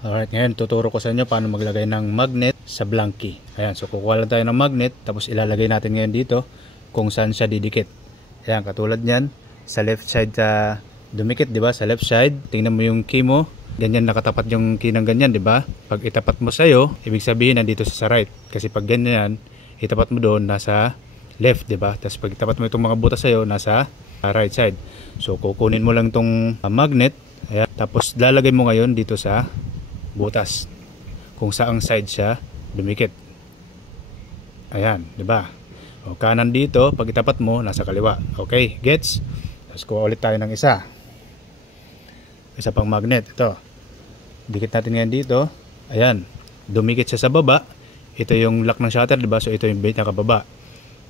Alright, ngayon tuturo ko sa inyo paano maglagay ng magnet sa blank key. Ayan, so kukuha lang tayo ng magnet, tapos ilalagay natin ngayon dito kung saan siya didikit. Ayan, katulad nyan, sa left side dumikit, di ba? Sa left side, tingnan mo yung key mo, ganyan nakatapat yung key ng ganyan, di ba? Pag itapat mo sa'yo, ibig sabihin nandito sa right. Kasi pag ganyan, itapat mo doon, nasa left, di ba? Tapos pag itapat mo itong mga butas sa'yo, nasa right side. So kukunin mo lang itong magnet, ayan, tapos lalagay mo ngayon dito sa butas kung saang side siya dumikit. Ayan, di ba? O kanan dito, pag itapat mo nasa kaliwa. Okay, gets? Tapos kuha ulit tayo ng isa pang magnet. Ito, dikit natin ngayon dito. Ayan, dumikit siya sa baba. Ito yung lock ng shutter, di ba? So ito yung bait na kababa.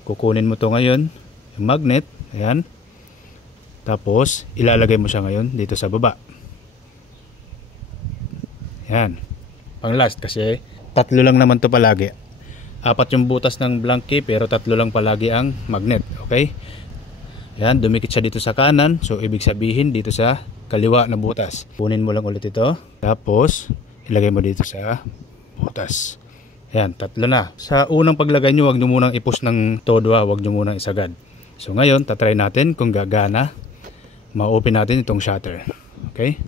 Kukunin mo to ngayon, yung magnet. Ayan, tapos ilalagay mo siya ngayon dito sa baba. Yan. Pang last kasi tatlo lang naman to palagi. Apat yung butas ng blank key pero tatlo lang palagi ang magnet. Okay? Yan. Dumikit siya dito sa kanan. So ibig sabihin dito sa kaliwa na butas. Kunin mo lang ulit ito. Tapos ilagay mo dito sa butas. Yan. Tatlo na. Sa unang paglagay nyo, huwag nyo munang i-push ng todo. Huwag nyo munang isagad. So ngayon, tatry natin kung gagana. Ma-open natin itong shutter. Okay?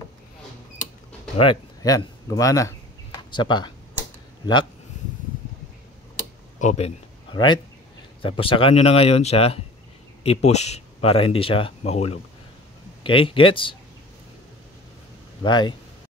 Alright. Yan, gumana. Isa pa. Lock. Open. Alright? Tapos saka nyo na ngayon siya i-push para hindi siya mahulog. Okay, gets? Bye.